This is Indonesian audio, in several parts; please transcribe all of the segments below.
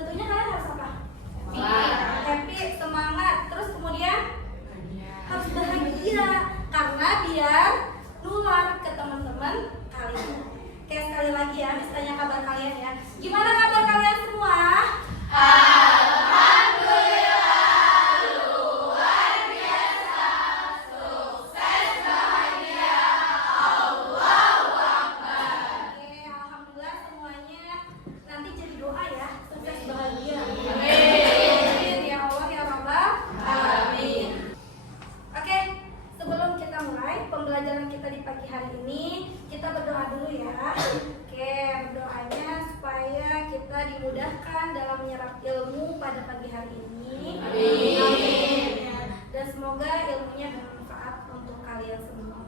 tentunya kalian harus apa? Happy, semangat. Terus kemudian harus bahagia karena biar nular ke teman-teman kalian. Oke, sekali lagi ya, Miss tanya kabar kalian ya. Gimana kabar kalian semua? Pembelajaran kita di pagi hari ini, kita berdoa dulu ya. Oke, berdoanya supaya kita dimudahkan dalam menyerap ilmu pada pagi hari ini. Amin. Dan semoga ilmunya bermanfaat untuk kalian semua.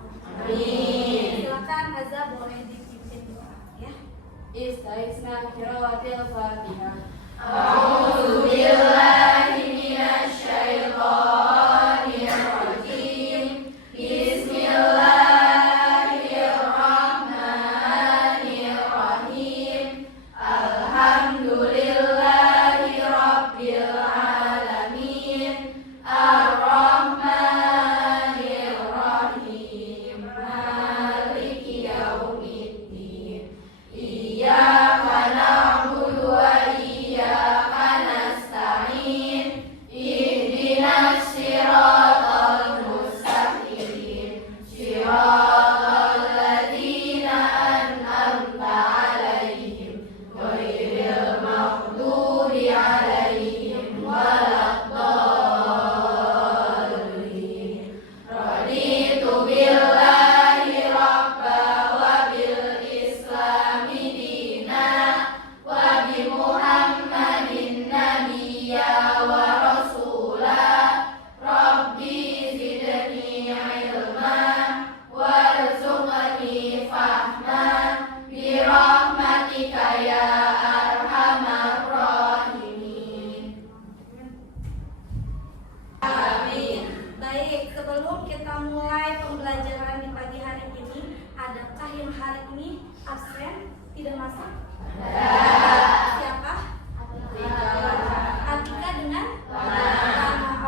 Amin. Silakan Azza boleh dipimpin doa ya. Istaghfirna qiraatil Fatihah. A'udzu billahi minasy syaithanir rajim. Bismillahirrahmanirrahim. Alhamdulillahirabbil alamin. Arrahmanirrahim. Maliki yaumiddin. Iyyaka na'budu wa iyyaka nasta'in. Ihdinas siratal mustaqim. Siratal ladzina an'amta 'alaihim ghairil maghdubi 'alaihim waladdallin. Raditu billahi rabba wa bil islami dina wa bi Muhammadin nabiyya wa rasula. Rabbi zidni ilma warzuqni fahma bi rahmatika ya arhamar rahimin. Amin. Baik, sebelum kita mulai pembelajaran di pagi hari ini, adakah yang hari ini absen tidak masuk? Siapa? Atika dengan Lana.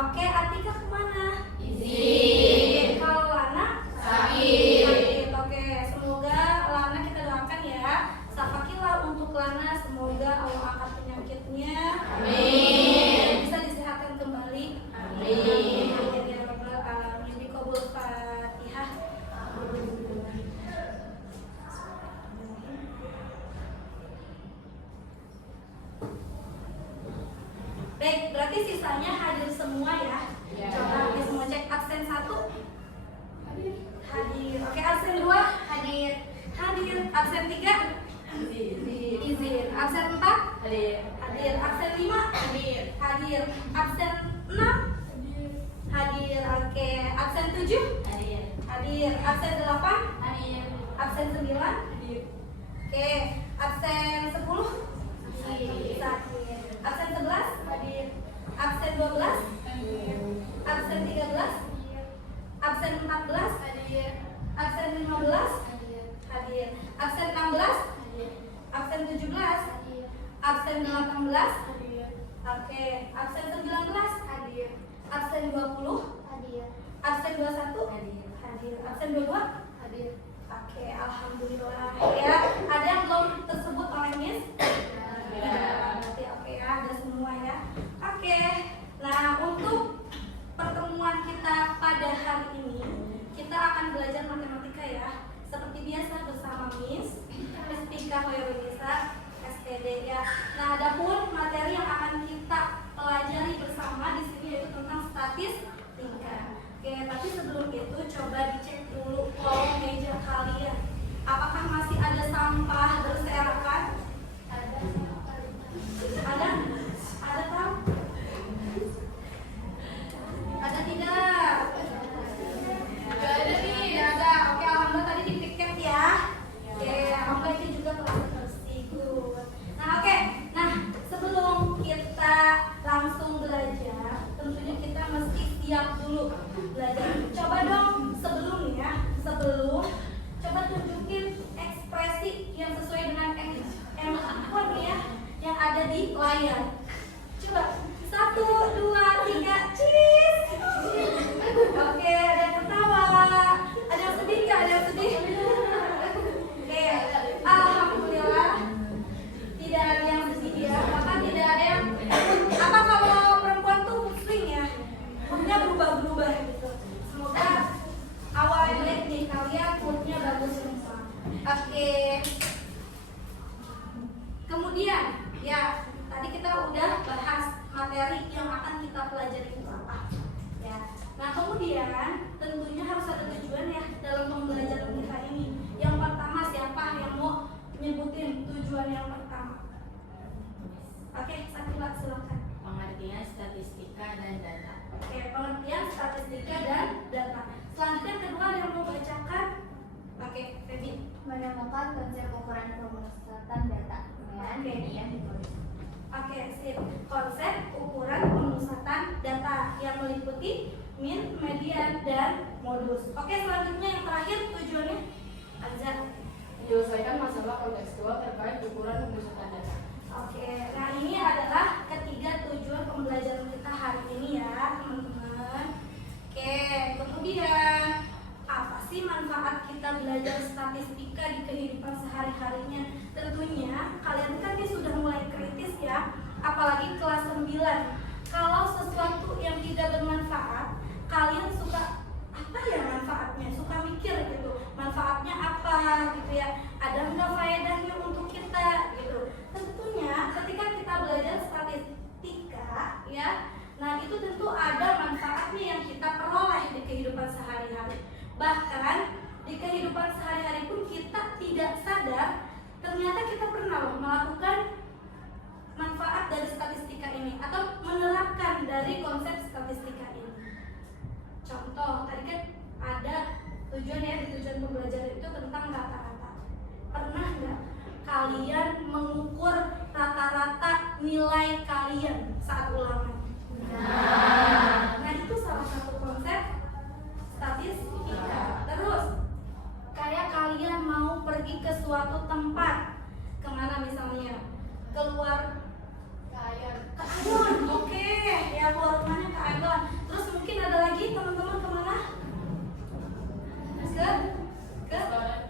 Oke, Atika kemana? Izin. Kalau Lana? Sakit. Oke, semoga Lana kita doakan ya. Safakilah untuk Lana, semoga Allah angkat penyakitnya. Amin. Bisa disehatkan kembali. Amin. Ya Rabbal alamin. Biqabul Fatihah. Baik, berarti sisanya hadir semua ya. Ya. Coba Miss mau cek absen 1. Hadir. Oke, absen 2 hadir. Hadir. Absen 3 izin. Absen 4 Hadir. hadir. Absen 5 hadir. Hadir. Absen 6 hadir. Oke, absen 7 Hadir. hadir. Absen 8 Hadir. absen 9 Hadir. oke, absen 10 hadir. Absen 11 hadir. Absen 12 Hadir. absen 13 absen 14 Hadir. absen 15 Hadir. hadir. Absen 16 Hadir. absen 17 Hadir. absen 18 Hadir. oke, absen 19 Hadir. absen 20 Hadir. absen 21 Hadir. hadir. Absen 22 Hadir. oke, alhamdulillah ya. Ada yang belum tersebut oleh Miss? Berarti oke ya, ada semua ya. Oke, nah untuk pertemuan kita pada hari ini, kita akan belajar matematika ya. Seperti biasa bersama Miss Pika Hoyrunisa SPD ya. Nah, adapun materi yang akan kita pelajari bersama di sini yaitu tentang statistika. Oke, tapi sebelum itu coba dicek dulu kolom meja kalian. Apakah masih ada sampah berserakan? Ada. layar. Coba 1, 2, 3, cheese. Oke, ada yang ketawa. Ada yang sedih nggak? Ada yang sedih? Oke, alhamdulillah tidak ada yang sedih ya. Bahkan tidak ada yang apa kalau perempuan tuh swing ya, moodnya berubah-berubah gitu. Semoga awal baik nih kalian moodnya bagus semua. Oke. Kemudian ya tadi kita udah bahas materi yang akan kita pelajari itu apa ya. Nah kemudian tentunya harus ada tujuan ya dalam pembelajaran kita ini. Yang pertama siapa yang mau nyebutin tujuan yang pertama? Oke, Sakila silakan. Pengertian statistika dan data. Oke, pengertian statistika dan data. Selanjutnya kedua yang mau bacakan. Oke, Feby. Menemukan konsep ukuran pemusatan data dengan median ditulis. Oke, sip. Konsep ukuran pemusatan data yang meliputi min, median, dan modus. Oke, selanjutnya yang terakhir tujuannya Azhar. Menyelesaikan masalah kontekstual terkait ukuran pemusatan data. Oke, nah ini adalah ketiga tujuan pembelajaran kita hari ini ya, teman-teman. Oke, kemudian apa sih manfaat kita belajar statistika di kehidupan sehari-harinya? Tentunya kalian kan ini sudah mulai kritis ya, apalagi kelas 9. Kalau sesuatu yang tidak bermanfaat, kalian suka apa ya manfaatnya? Suka mikir gitu, manfaatnya apa gitu ya? Ada nggak faedahnya untuk kita gitu? Tentunya ketika kita belajar statistika ya, nah itu tentu ada manfaatnya yang kita peroleh di kehidupan sehari-hari. Bahkan di kehidupan sehari-hari pun kita tidak sadar ternyata kita pernah loh melakukan manfaat dari statistika ini atau menerapkan dari konsep statistika ini. Contoh, tadi kan ada tujuan ya, di tujuan pembelajaran itu tentang rata-rata. Pernah nggak kalian mengukur rata-rata nilai kalian saat ulangan? Nah itu salah satu konsep statistika. Terus kayak kalian mau pergi ke suatu tempat, kemana misalnya? Keluar ke Ayon, oke ya, keluar rumahnya ke Ayon. Terus mungkin ada lagi teman-teman kemana? Ke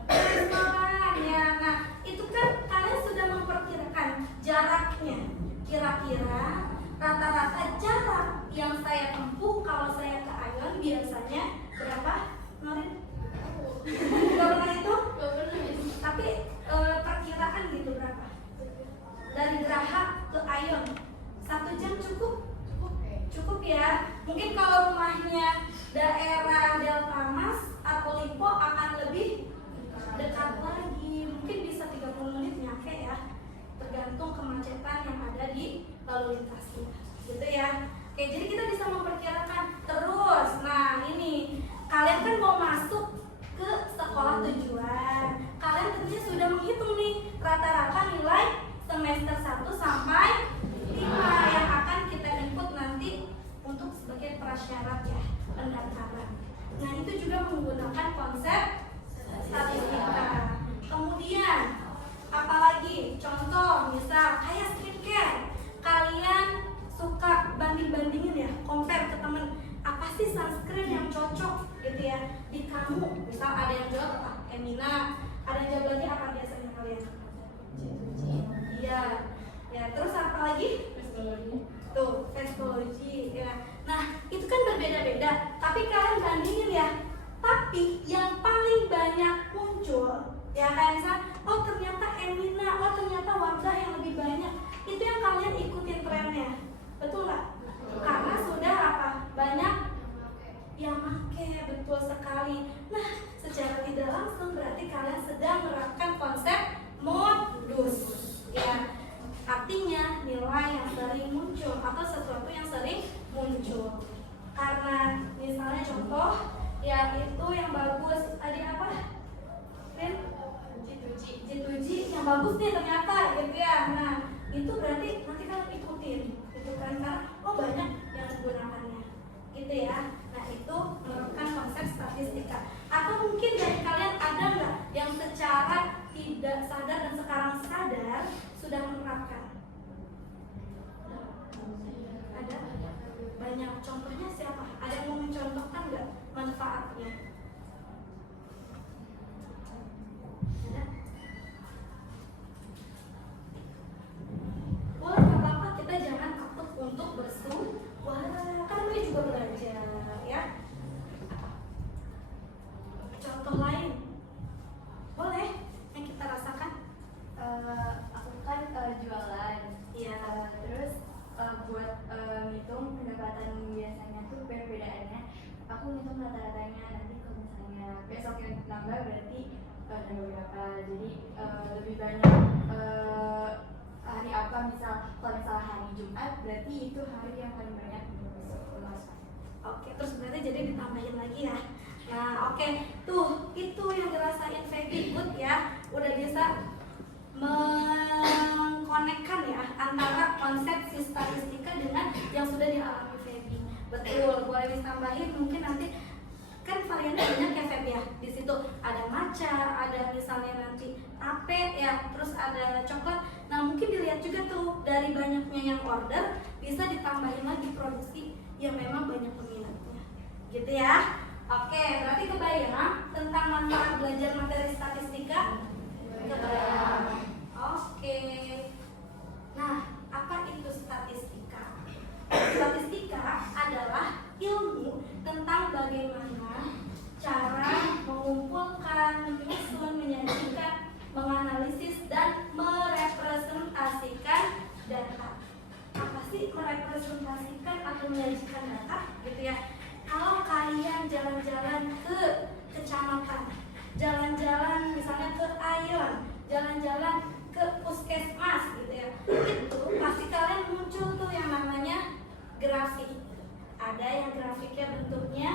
restoran ya. Nah itu kan kalian sudah memperkirakan jaraknya. Kira-kira rata-rata jarak yang saya tempuh kalau saya ke Ayon biasanya berapa? Norin? Gak pernah itu? Tapi perkiraan gitu berapa? Dari Geraha ke Ayon 1 jam cukup? Cukup ya. Mungkin kalau rumahnya daerah Delta Mas atau Lipo akan lebih dekat lagi. Mungkin bisa 30 menit nyampe ya. Tergantung kemacetan yang ada di lalu lintasnya. Gitu ya. Oke, jadi kita bisa memperkirakan. Terus, nah ini kalian kan mau masuk ke sekolah tujuan. Kalian tentunya sudah menghitung nih rata-rata nilai semester 1 sampai 5 yang akan kita input nanti untuk sebagai prasyarat ya pendaftaran. Nah itu juga menggunakan konsep statistika. Kemudian apalagi contoh misal kayak skincare, kalian suka banding-bandingin ya, compare ke temen apa sih sunscreen yang cocok gitu ya di kamu. Misal ada yang jawab apa? Emina. Ada yang jawab lagi apa biasanya kalian? Iya. Ya, terus apa lagi? Tuh, Vestologi ya. Nah, itu kan berbeda-beda, tapi kalian bandingin ya. Tapi yang paling banyak muncul ya kayak misal, oh ternyata Emina, oh ternyata Wardah yang lebih banyak. Itu yang kalian ikutin trennya. Betul nggak? Karena sudah apa? Banyak yang make, betul sekali. Nah, secara tidak langsung berarti kalian sedang menerapkan konsep modus ya. Artinya nilai yang sering muncul atau sesuatu yang sering muncul. Karena misalnya contoh ya itu yang bagus tadi apa? G2G yang bagus nih ternyata gitu ya. Nah itu berarti nanti kalian ikutin gitu kan, karena oh banyak yang menggunakannya gitu ya. Nah itu menerapkan konsep statistika. Atau mungkin dari kalian ada nggak yang secara tidak sadar dan sekarang sadar sudah menerapkan? contohnya siapa? Ada yang mau mencontohkan nggak manfaatnya? Ada? Boleh, nggak apa-apa, kita jangan takut untuk bersuara, kan namanya juga belajar ya. Contoh lain boleh yang kita rasakan? Aku kan jualan. Iya. Terus buat ngitung pendapatan biasanya tuh perbedaannya, aku ngitung rata-ratanya. Nanti kalau misalnya besoknya nambah berarti nambah berapa. Jadi lebih banyak hari apa, kalau misalnya hari Jumat berarti itu hari yang paling banyak besok pemasukan. Oke, terus berarti jadi ditambahin lagi ya. Nah, oke, tuh itu yang dirasain Feby, good ya, udah bisa mengkonekkan ya antara konsep si statistika dengan yang sudah dialami Feby. Betul, boleh ditambahin mungkin nanti kan variannya banyak ya Feby ya. Di situ ada matcha, ada misalnya nanti tape ya, terus ada coklat. Nah, mungkin dilihat juga tuh dari banyaknya yang order bisa ditambahin lagi produksi yang memang banyak peminatnya. Gitu ya. Oke, berarti kebayang tentang manfaat belajar materi statistika? Kebayang. Oke. Nah, apa itu statistika? Statistika adalah ilmu tentang bagaimana cara mengumpulkan, menyusun, menyajikan, menganalisis, dan merepresentasikan data. Apa sih merepresentasikan atau menyajikan data? Gitu ya. Kalau kalian jalan-jalan ke kecamatan, jalan-jalan misalnya ke Ion, jalan-jalan ke puskesmas gitu ya, itu pasti kalian muncul tuh yang namanya grafik. Ada yang grafiknya bentuknya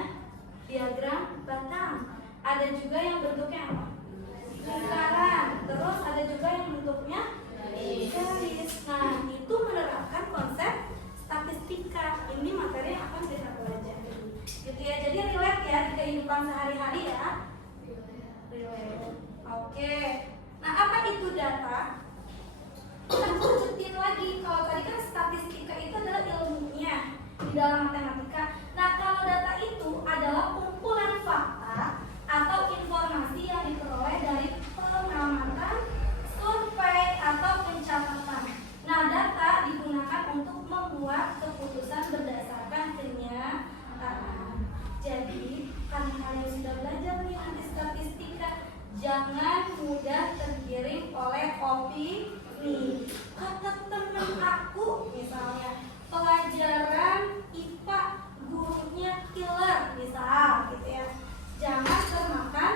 diagram batang, ada juga yang bentuknya apa? Lingkaran, terus ada juga yang bentuknya garis. Nah, itu menerapkan konsep statistika. Ini materi yang akan kita pelajari gitu ya. Jadi relate ya di kehidupan sehari-hari ya. Relate. Oke. Nah, apa itu data? Kita lanjutin lagi. Kalau tadi kan statistika itu adalah ilmunya di dalam matematika. Nah, kalau data itu adalah kumpulan fakta atau informasi yang diperoleh dari pengamatan, survei atau pencatatan. Nah, data digunakan untuk membuat keputusan berdasarkan kenyataan. Jadi, karena kalian sudah belajar nih nanti statistika, jangan mudah tergiring oleh opini. Kata teman aku misalnya, pelajaran IPA gurunya killer misal gitu ya. Jangan termakan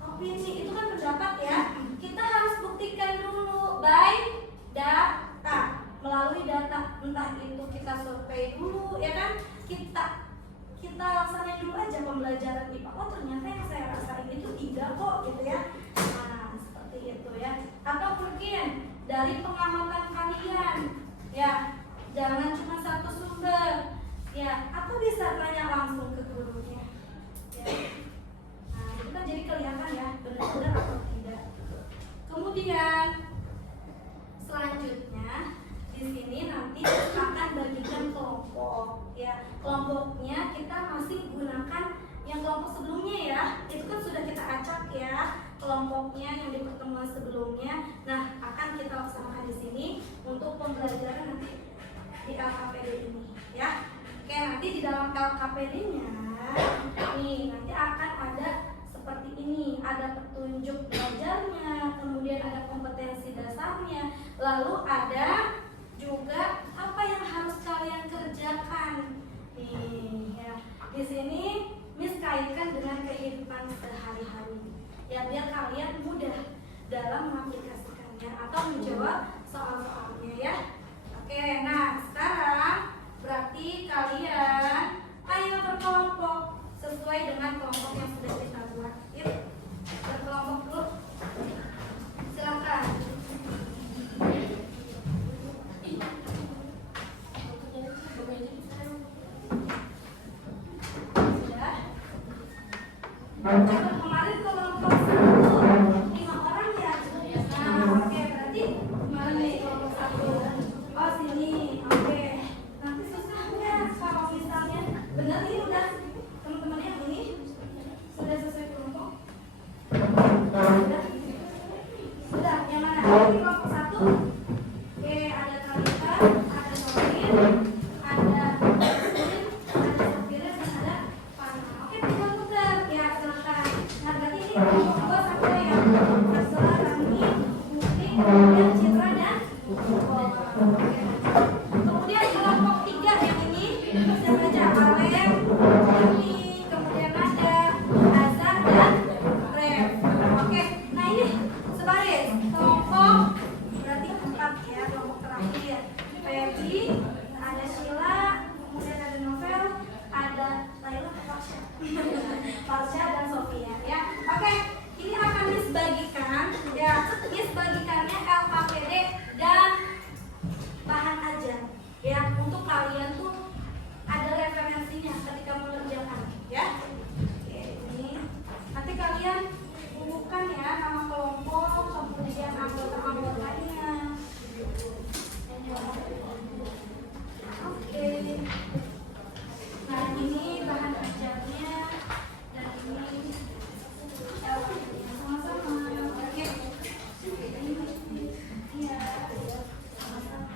opini, itu kan pendapat ya. Kita harus buktikan dulu by data, melalui data, entah itu kita survei dulu ya kan, kita laksanain dulu aja pembelajaran IPA. Oh, ternyata yang saya rasain itu 3 kok gitu ya. Nah, seperti itu ya. Atau mungkin dari pengamatan kalian ya, jangan cuma satu sumber ya, atau bisa tanya langsung ke gurunya ya. Nah, itu kan jadi kelihatan ya benar-benar atau tidak. Kemudian selanjutnya di sini nanti akan bagikan kelompok ya. Kelompoknya kita masih gunakan yang kelompok sebelumnya ya. Itu kan sudah kita acak ya kelompoknya yang di pertemuan sebelumnya. Nah, akan kita laksanakan di sini untuk pembelajaran nanti di LKPD ini ya. Oke, nanti di dalam LKPD-nya nih nanti akan ada seperti ini, ada petunjuk belajarnya, kemudian ada kompetensi dasarnya, lalu ada juga apa yang harus kalian kerjakan nih ya. Di sini Miss kaitkan dengan kehidupan sehari-hari ya, biar kalian mudah dalam mengaplikasikannya atau menjawab soal-soalnya ya. Oke, nah sekarang berarti kalian ayo berkelompok sesuai dengan kelompok yang sudah kita buat. Yuk, berkelompok dulu. Silakan. Sudah. Kemarin kelompok 1 5 orang ya. Nah, oke, berarti kemarin nih kelompok 1. Oh, sini. Oke. Nanti susah nggak kalau misalnya Feby, ada Sheila, kemudian ada Novel, ada Laila, Farsha dan Sofia ya. Oke, ini akan Miss bagikan ya. Miss bagikannya LKPD dan bahan ajar ya, untuk kalian tuh ada referensinya ketika mengerjakan ya. Oke, ini nanti kalian bukukan ya nama kelompok kemudian anggota-anggotanya. Oke, nah ini bahan ajarnya dan ini sama-sama. Oke, iya sama-sama.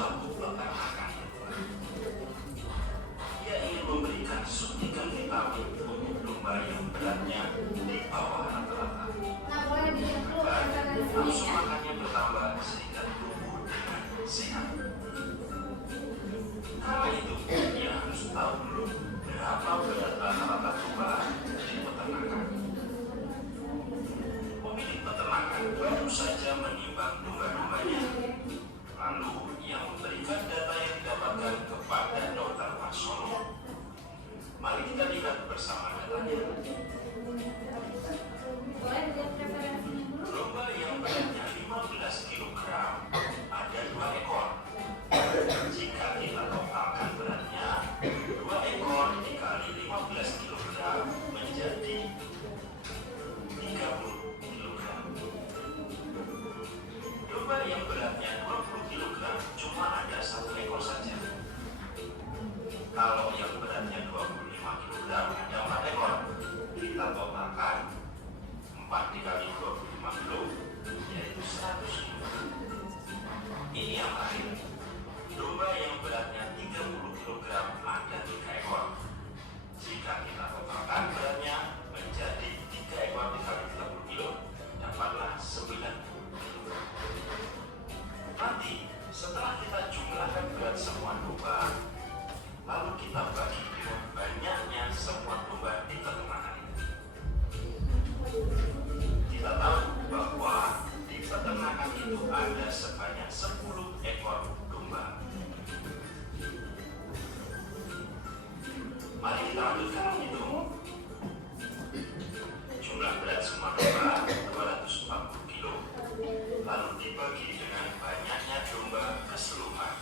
suatu peternakan. Ia ingin memberikan suntikan vitamin untuk domba yang beratnya di bawah rata-rata. Nah, boleh dibikin dulu Nafsu referensinya ya. makannya bertambah sehingga tumbuh dengan sehat. Karena itu, ia harus tahu dulu berapa berat rata-rata domba di peternakan. Pemilik peternakan baru saja menimbang domba-dombanya. Lalu ia memberikan data yang didapatkan kepada Dr. Marsono. Mari kita lihat bersama datanya. Boleh dilihat referensinya dulu. Domba yang beratnya 15 kg ada 2 ekor. Jika kita totalkan beratnya, 2 ekor dikali 15 kg menjadi 30 kg. Domba yang beratnya 20 kg cuma ada 1 ekor saja. Kalau yang beratnya 25 kg ada 4 ekor. Kita totalkan 4 dikali 25 kilo yaitu 100 kilo. Ini yang terakhir. Domba yang beratnya 30 kg ada 3 ekor. Jika kita totalkan beratnya menjadi 3 ekor dikali 30 kilo, dapatlah 90 kg. Nanti setelah kita jumlahkan berat semua domba, lalu kita bagi dengan banyaknya semua domba di peternakan itu. Kita tahu bahwa di peternakan itu ada sebanyak 10 ekor domba. Mari kita lanjutkan menghitung. Jumlah berat semua domba 240 kilo, lalu dibagi dengan banyaknya domba keseluruhan.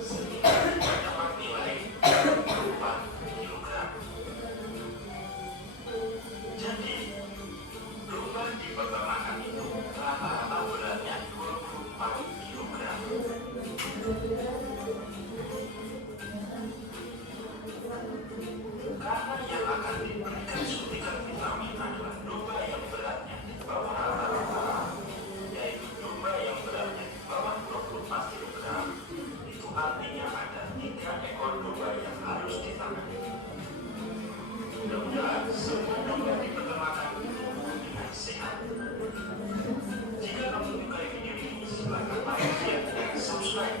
Sehingga dapat nilai 4 kilogram. Jadi, domba di peternakan itu rata-rata beratnya 24 kilogram. Karena yang akan diberikan suntikan vitamin adalah domba yang beratnya di bawah rata-rata, yaitu domba yang beratnya di bawah 24 kilogram. Itu artinya ada 3 ekor domba yang harus ditangani. Mudah-mudahan semua domba di peternakan tumbuh dengan sehat. Jika kamu menyukai video ini, silakan like, share, dan subscribe.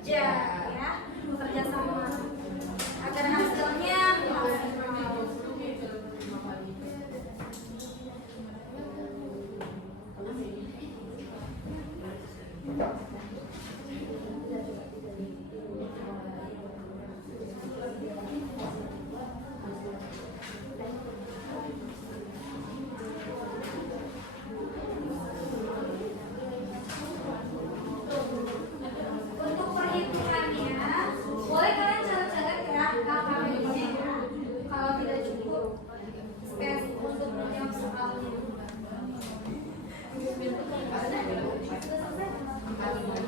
bekerja ya, bekerja sama agar hasilnya maksimal. Untuk perhitungannya, boleh kalian catat-catat ya KKM-nya ya. Kalau tidak cukup space untuk menjawab soalnya. Sudah selesai?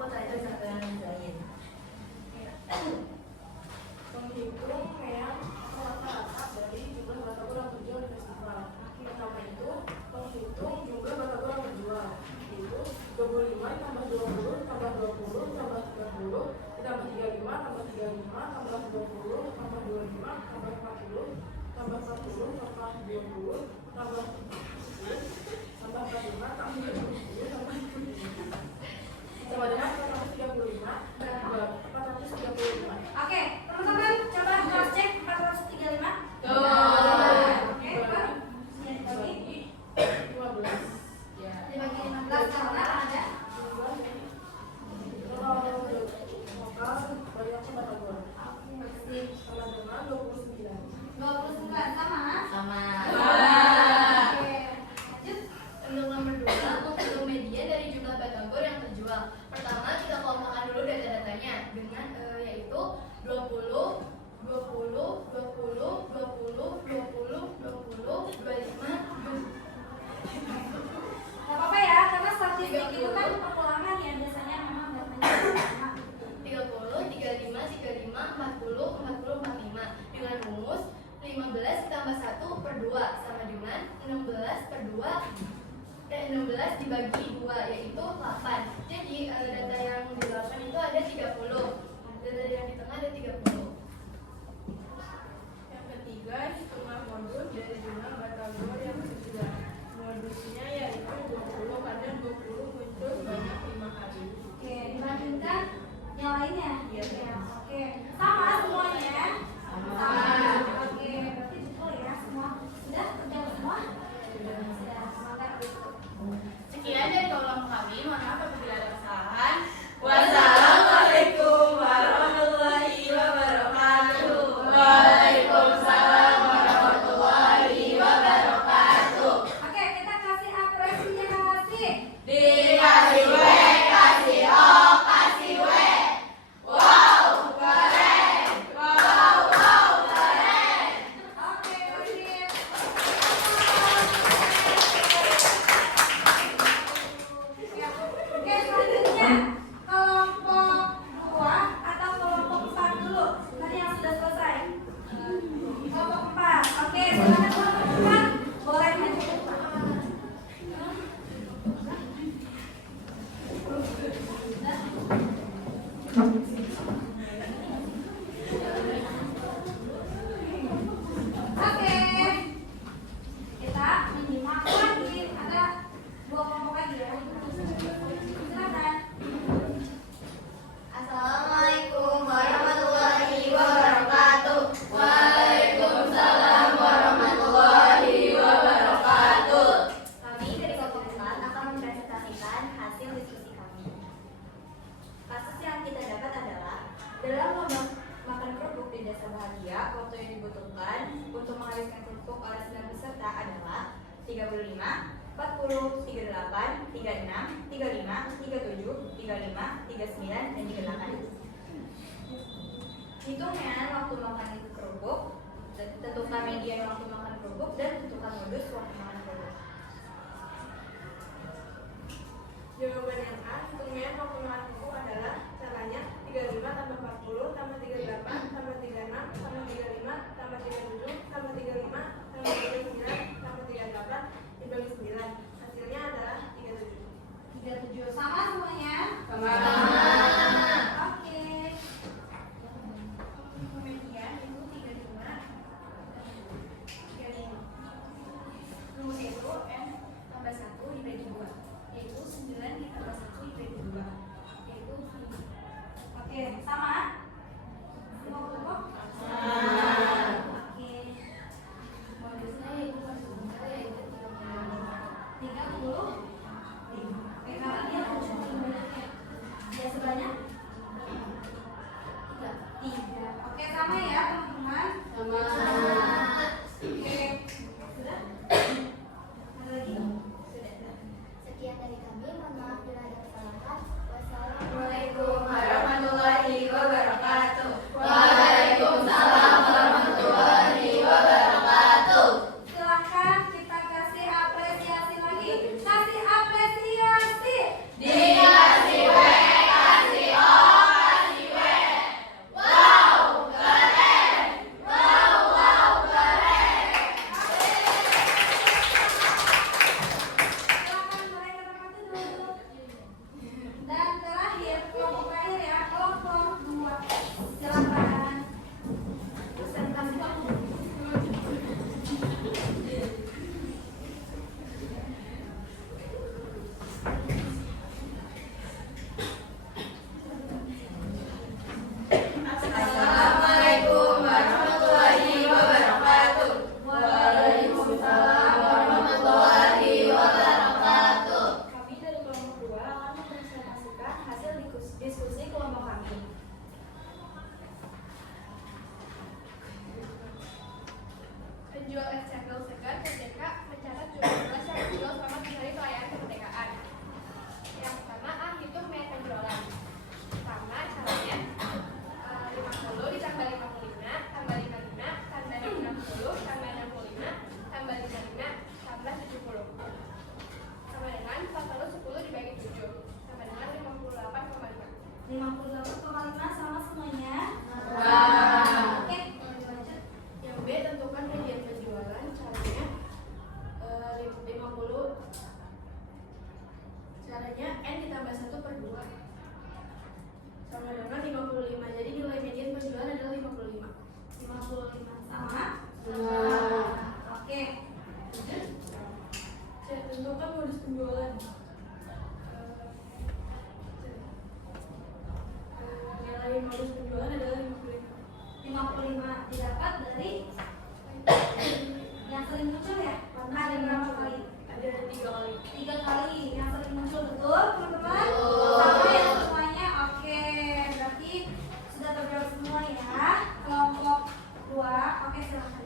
aku tanya satu yang lain. Menghitung yang rata-rata dari jumlah batagor yang terjual di festival. Pertama itu menghitung jumlah batagor yang terjual, yaitu 25 tambah 20 tambah 20 tambah 30 ditambah 35 tambah 35 tambah 20 tambah 25 tambah 40 tambah 40 tambah 20 tambah 10 tambah 45 tambah 20 tambah 25 sama dengan 435 berapa? 435. Oke, teman-teman coba cross check 435. Oke, dibagi 15. Ya. dibagi 16 karena ada Sama dengan 29. 29 sama. Sama. Oke, lanjut. Untuk nomor 2, menghitung median dari jumlah batagor yang terjual. Pertama, kita kelompokkan dulu data-datanya dengan yaitu 20, 20, 20, 20, 20, 20, 25, Gak apa-apa ya, karena statistik itu kan perpulangan ya, biasanya memang datanya sama. 30, 35, 35, 40, 40, 45. Dengan rumus 15 ditambah 1 per 2 sama dengan 16 per 2 16 dibagi 2 yaitu 8. Jadi data yang di 8 itu ada 30. Data yang di tengah ada 30. Yang ketiga, hitungan modus dari jumlah batagor yang terjual. Modusnya yaitu 20 karena 20 muncul sebanyak 5 kali. Oke, dibandingkan yang lainnya. Iya. Oke, sama semuanya. Sama. Oke, berarti betul ya semua. Sudah terjawab semua? Sudah. Semangat. Sekian dari kolom kami. Mohon maaf apabila ada kesalahan. Wassalamualaikum warahmatullahi wabarakatuh. Waalaikumsalam warahmatullahi wabarakatuh. Oke, kita kasih apresiasi. Dikasih W, kasih O, kasih W. Wow, keren. Wow, wow, keren. Oke, kasih. Oke, selanjutnya kelompok 2 atau kelompok 4 dulu. Tadi yang sudah selesai. Kelompok 4. Oke, silakan kelompok 4. Boleh maju. Oke, kita menyimak lagi. Ada 2 kelompok lagi ya. Silakan. Assalamualaikum warahmatullahi wabarakatuh. Waalaikumsalam warahmatullahi wabarakatuh. Kami dari kelompok 4 akan mempresentasikan hasil diskusi kami. Kasus yang kita dapat adalah dalam lomba makan kerupuk di Desa Bahagia, waktu yang dibutuhkan untuk menghabiskan kerupuk oleh 9 peserta adalah 35, 40, 38, 36, 35, 37, 35, 39, dan 38. Hitungan waktu makan kerupuk, tentukan median waktu makan kerupuk, dan tentukan modus waktu makan kerupuk. Jawaban yang A, hitungan waktu makan kerupuk adalah caranya 35 tambah 40 tambah 38 tambah 36 tambah 35 tambah 37 tambah 35 tambah 39 tambah 38 dibagi 9. Hasilnya adalah 37. 37 sama semuanya. Oke. Kemudian itu 35. Rumus itu N tambah 1 dibagi 2, yaitu 9 ditambah 1 dibagi 2, yaitu 5. Oke, sama? Semua kelompok? Oke. Modusnya yaitu modusnya yaitu 30. Karena dia muncul banyaknya. Dia sebanyak 3. Oke, sama ya teman-teman. Sama. Oke. Sudah? Ada lagi? Sudah. Sekian dari kami, mohon maaf bila ada kesalahan. Assalamualaikum warahmatullahi wabarakatuh. Waalaikumsalam warahmatullahi wabarakatuh. Silahkan kita kasih apresiasi lagi. Kasih apresiasi. Dikasih W, kasih tambah 1/2. Sama dengan 55. Jadi nilai median penjualan adalah 55. 55 sama. Oke. Saya tentukan modus penjualan. Nilai modus penjualan adalah 55. 55 didapat dari yang sering muncul ya? Ada berapa kali? Ada 3 kali. 3 kali yang sering muncul, betul teman-teman? Sama ya semuanya. Oke, berarti sudah terjawab semua ya. Kelompok 2. Oke, silahkan.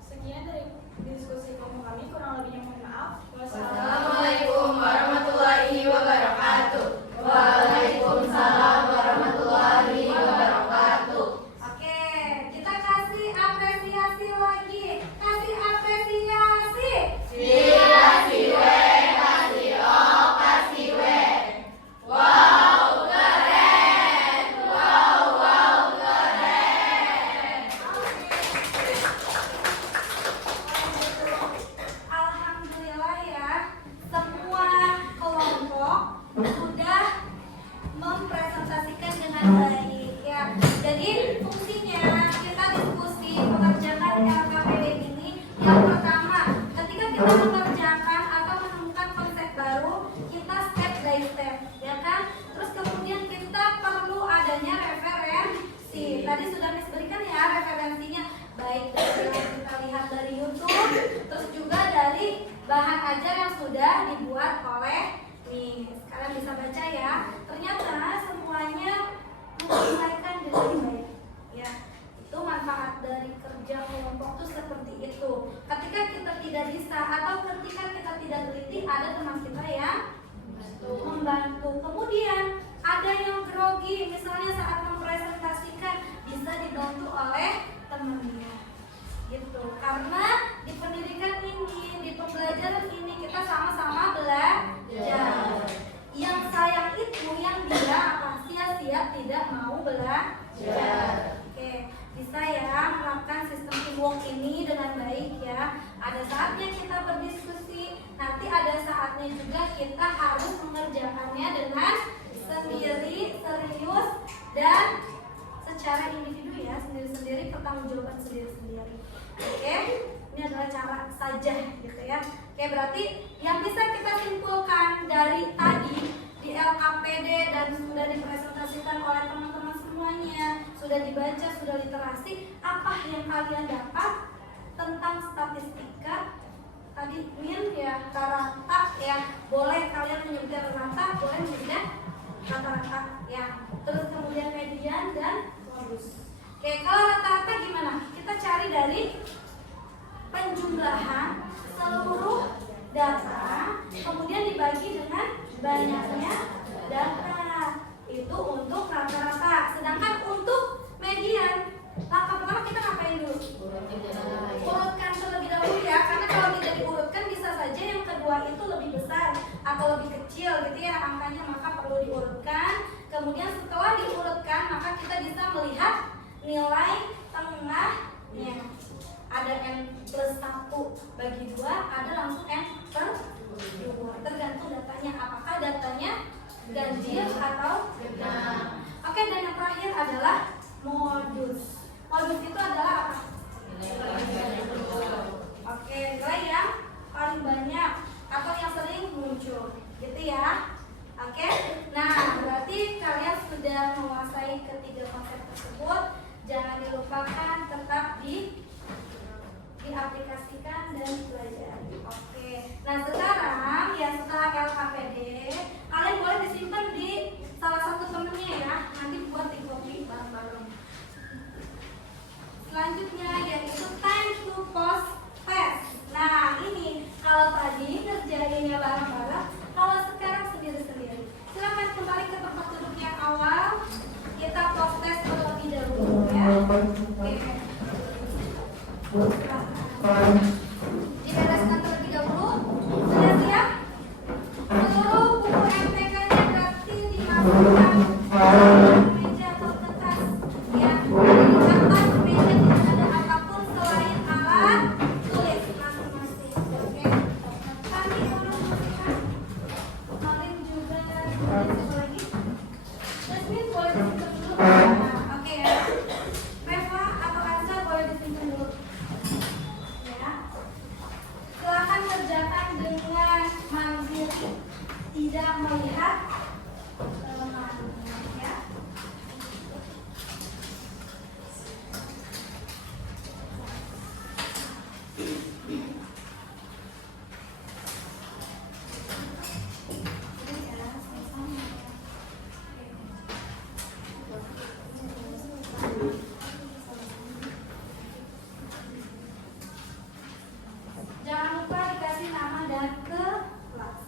Sekian dari diskusi kelompok kami, kurang lebihnya mohon maaf. Assalamualaikum warahmatullahi wabarakatuh. Waalaikumsalam warahmatullahi wabarakatuh. Oke, kita kasih apresiasi lagi. Kasih apresiasi. Kasih we, kasih o, kasih we. Wow, keren. Wow, keren. Alhamdulillah ya, semua kelompok sudah mempresentasikan dengan baik ya. Jadi fungsinya kita diskusi mengerjakan LKPD ini yang pertama, ketika kita mengerjakan atau menemukan konsep baru, kita step by step, ya kan? Terus kemudian kita perlu adanya referensi. Tadi sudah Miss berikan ya referensinya, baik dari yang kita lihat dari YouTube, terus juga dari bahan ajar yang sudah dibuat oleh Miss. Kalian bisa baca ya. Ternyata semuanya menyelesaikan dengan baik. Ya, itu manfaat dari kerja kelompok tuh seperti itu. Ketika kita tidak bisa atau ketika kita tidak teliti, ada teman kita yang membantu. Kemudian ada yang grogi, misalnya saat mempresentasikan bisa dibantu oleh temannya. Gitu. Karena di pendidikan ini, di pembelajaran ini kita sama-sama belajar. Yang sayang itu yang dia apa? Sia-sia tidak mau belajar. Oke, bisa ya melakukan sistem teamwork ini dengan baik ya. Ada saatnya kita berdiskusi, nanti ada saatnya juga kita harus mengerjakannya dengan sendiri, serius, dan secara individu ya, sendiri-sendiri, pertanggungjawaban sendiri-sendiri. Oke, ini adalah cara saja gitu ya. Oke, berarti yang bisa kita simpulkan dari tadi di LKPD dan sudah dipresentasikan oleh teman-teman semuanya, sudah dibaca, sudah literasi, apa yang kalian dapat tentang statistika? Tadi min ya, rata ya, boleh kalian menyebutkan rata, boleh menyebutkan rata-rata ya. Terus kemudian median dan modus. Oke, kalau rata-rata gimana? Kita cari dari penjumlahan seluruh data, kemudian dibagi dengan banyaknya data. Itu untuk rata-rata. Sedangkan untuk median, langkah pertama kita ngapain dulu? Urutkan terlebih dahulu ya, karena kalau tidak diurutkan bisa saja yang kedua itu lebih besar atau lebih kecil gitu ya angkanya, maka perlu diurutkan. Kemudian setelah diurutkan, maka kita bisa melihat nilai tengahnya. Ada N+1 bagi 2, ada langsung N/2. Tergantung datanya, apakah datanya ganjil atau genap. Oke, dan yang terakhir adalah modus. Modus itu adalah apa? Oke, nilai yang paling banyak atau yang sering muncul, gitu ya. Oke, nah berarti kalian sudah menguasai ketiga konsep tersebut. Jangan dilupakan, tetap diaplikasikan dan dipelajari. Oke, nah sekarang ya setelah LKPD, kalian boleh disimpan di salah satu temennya ya, nanti buat di copy bareng-bareng. Selanjutnya yaitu time to post test. Nah ini kalau tadi ngerjainnya bareng-bareng, kalau sekarang sendiri-sendiri. Silakan kembali ke tempat duduk yang awal. Kita post test terlebih dahulu ya. Oke. Dibereskan terlebih dahulu. Sudah siap? Seluruh tidak melihat ya. Jangan lupa dikasih nama dan kelas.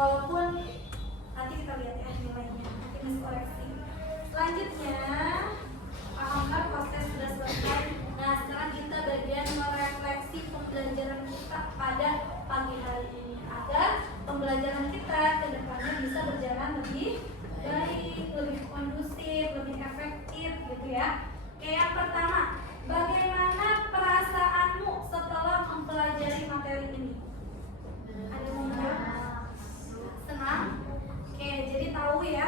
Walaupun nanti kita lihat ya nilainya, nanti Miss koreksi. Selanjutnya, alhamdulillah proses sudah selesai. Nah, sekarang kita bagian merefleksi pembelajaran kita pada pagi hari ini agar pembelajaran kita ke depannya bisa berjalan lebih baik, lebih kondusif, lebih efektif gitu ya. Oke, yang pertama, bagaimana perasaanmu setelah mempelajari materi ini? Ada yang mau menjawab? Senang? Oke, jadi tahu ya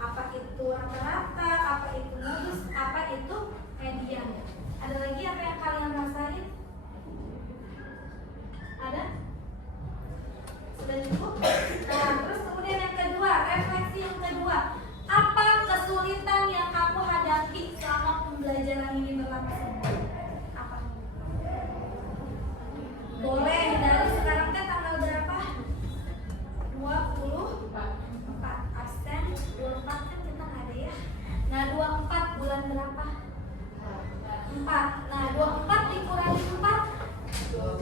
apa itu rata-rata, apa itu modus, apa itu median. Ada lagi apa yang kalian rasain? Ada? Sudah cukup? Nah, terus kemudian yang kedua, refleksi yang kedua. Apa kesulitan yang kamu hadapi selama pembelajaran ini berlangsung? Apa? Boleh, dari sekarang kan tanggal berapa? 24 absen, 24 kan kita nggak ada ya. Nah, 24 bulan berapa? 4. Nah, 24 dikurangi 4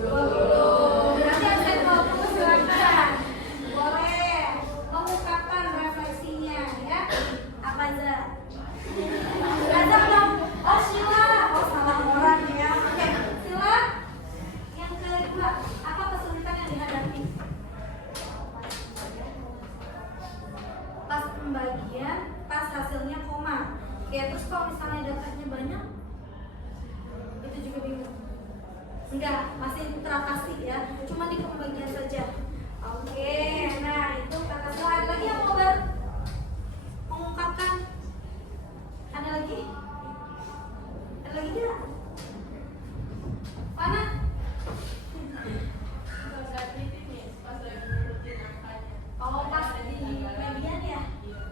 20. Berarti absen 20 silakan. Boleh mengungkapkan refleksinya ya. Apa Zah? Zah dong. Oh Sheila, oh salah orang ya. Oke, Sheila. Yang kedua, apa kesulitan yang dihadapi? Pas pembagian, pas hasilnya koma. Oke, terus kalau misalnya datanya banyak, itu juga bingung. Enggak, masih teratasi ya. Cuma di pembagian saja. Oke, nah itu kata Sheila. Ada lagi yang mau mengungkapkan? Ada lagi? Ada lagi nggak? Mana? Oh, pas di median ya?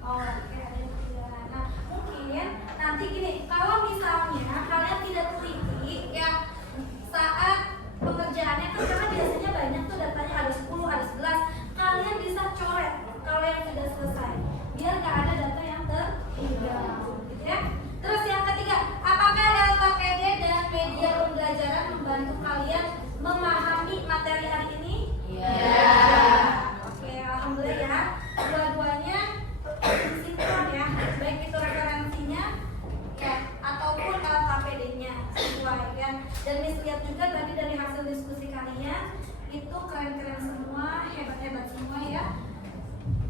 Oh, oke, ada yang tidak. Nah, mungkin nanti gini, kalau misalnya kalian tidak teliti ya saat pengerjaannya kan karena biasanya banyak tuh datanya ada 10, ada 11. Kalian bisa coret kalau yang sudah selesai. Biar nggak ada data yang tertinggal. Gitu ya. Terus yang ketiga, apakah LKPD dan media pembelajaran membantu kalian memahami materi hari ini? Iya. Oke, alhamdulillah ya. Dua-duanya sinkron ya. Baik itu referensinya ya ataupun LKPD-nya sesuai ya. Dan Miss lihat juga tadi dari hasil diskusi kalian itu keren-keren semua, hebat-hebat semua ya.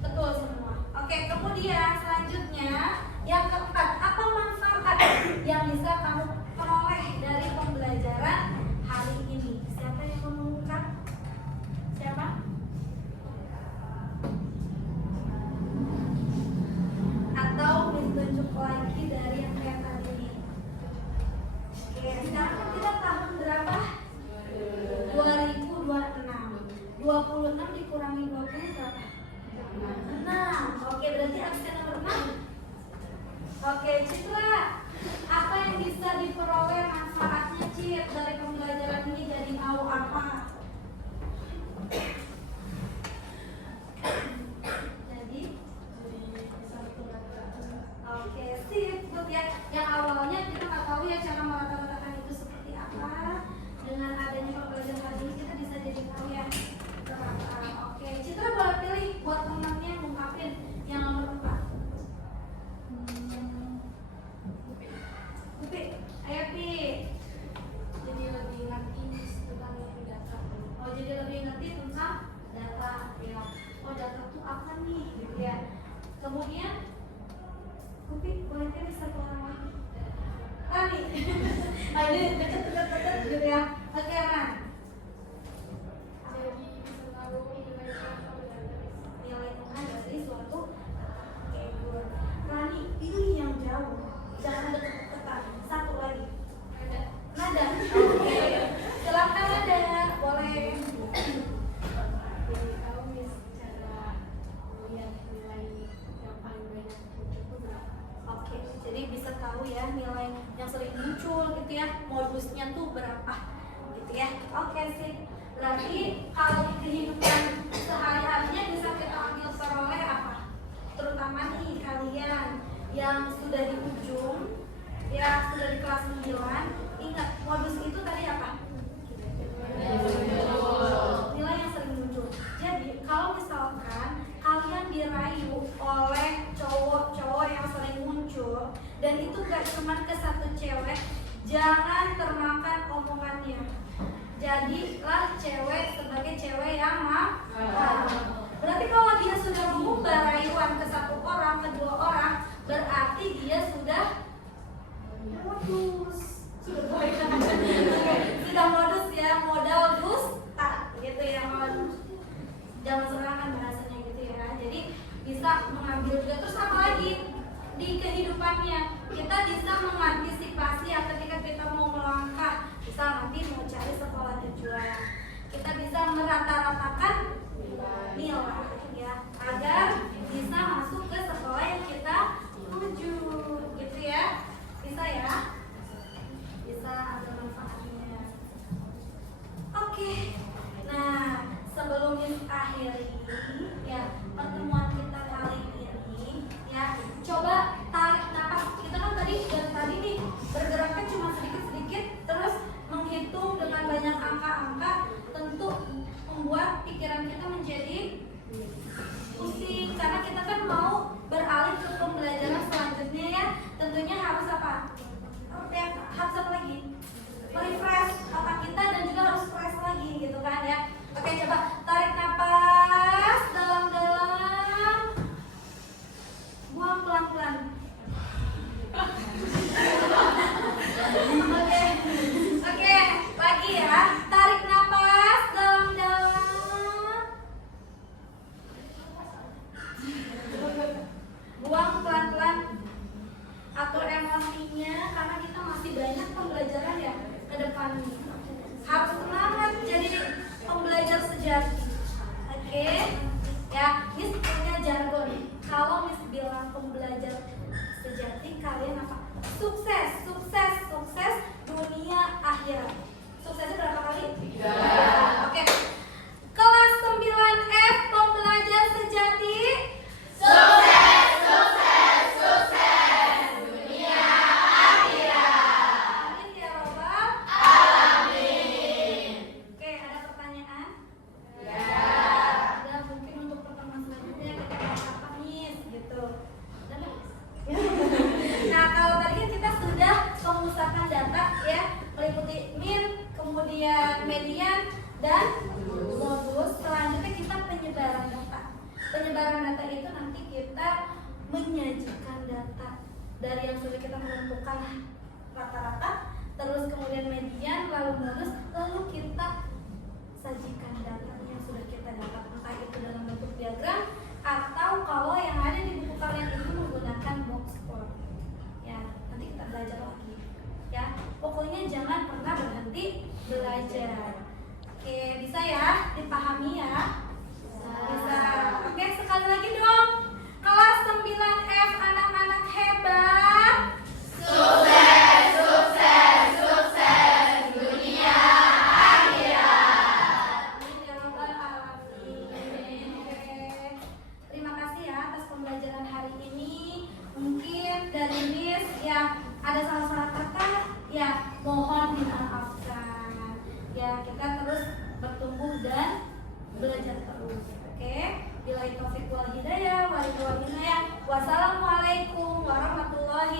Betul semua. Oke, kemudian selanjutnya yang keempat, apa manfaat yang bisa kamu peroleh dari pembelajaran hari ini? Siapa yang mau mengungkap? Siapa? Atau tunjuk lagi dari yang kayak tadi ini? Oke, sekarang kita tahun berapa? 2026. 26 dikurangi 20 berapa? 6. Oke, berarti absen nomor 6. Oke, Citra, apa yang bisa diperoleh manfaatnya Cit dari pembelajaran ini? Jadi tahu apa? Jadi oke, sip, good ya. Yang awalnya kita nggak tahu ya cara merata-ratakan itu seperti apa. Dengan adanya pembelajaran hari ini kita bisa jadi tahu ya. Oke, Citra boleh pilih buat temannya ngungkapin yang nomor 4. Upi, ayo Pi. Jadi lebih ingat ini loh. Dan itu gak cuma ke satu cewek. Jangan termakan omongannya. Jadilah cewek sebagai cewek yang mahal. Berarti kalau dia sudah mengumbar rayuan ke satu orang, kedua orang, berarti dia sudah modus. Sudah modus ya, modal dusta gitu ya. Jangan serangan bahasanya gitu ya. Jadi bisa mengambil juga. Terus apa lagi di kehidupannya kita bisa mengantisipasi ya ketika kita mau melangkah, bisa nanti mau cari sekolah tujuan, kita bisa merata-ratakan nilai ya agar bisa masuk ke sekolah yang kita tuju gitu ya. Bisa ya, bisa ada manfaatnya. Oke, nah sebelum akhiri ya pertemuan kita kali ini ya, coba tarik nafas. Kita kan tadi dari tadi nih bergeraknya cuma sedikit-sedikit, terus menghitung dengan banyak angka-angka, tentu membuat pikiran kita menjadi pusing karena kita kan mau beralih ke pembelajaran selanjutnya ya. Tentunya harus apa? Harus apa lagi? Merefresh otak kita dan juga harus fresh lagi gitu kan ya. Oke, coba tarik nafas dalam-dalam, buang pelan-pelan. Oke, lagi ya. Tarik nafas dalam-dalam, buang pelan-pelan. Atur emosinya karena kita masih banyak pembelajaran ya ke depan. Harus semangat jadi pembelajar sejati. Oke? Ya, Miss punya jargon. Kalau Miss bilang pembelajar sejati, kalian apa? Sukses, sukses, sukses dunia akhirat. Suksesnya berapa kali? 3. Oke. Kelas 9F pembelajar sejati. Sukses, sukses, sukses dunia akhirat. Amin ya Rabbal. Amin. Oke, ada pertanyaan? Ya. Ada mungkin untuk pertemuan selanjutnya kita bahas apa nih gitu. Ada nggak? Nah, kalau tadi kan kita sudah memusatkan data ya, meliputi min, kemudian median dan modus. Selanjutnya kita penyebaran data. Penyebaran data itu nanti kita menyajikan data dari yang sudah kita menentukan rata-rata, terus kemudian median, lalu modus, lalu kita sajikan data yang sudah kita dapat, entah itu dalam bentuk diagram atau kalau yang ada di buku kalian itu menggunakan box form. Ya, nanti kita belajar lagi. Ya, pokoknya jangan pernah berhenti belajar. Oke, bisa ya dipahami ya? Bisa. Oke, sekali lagi dong. Kelas 9F anak-anak hebat. Sukses, sukses, sukses dunia akhirat. Amin ya Rabbal Alamin. Oke. Terima kasih ya atas pembelajaran hari ini. Mungkin dari Miss ya ada salah-salah kata, ya mohon dimaafkan. Ya, kita terus bertumbuh dan belajar terus. Oke. Billahi taufiq wal hidayah. Wassalamualaikum warahmatullahi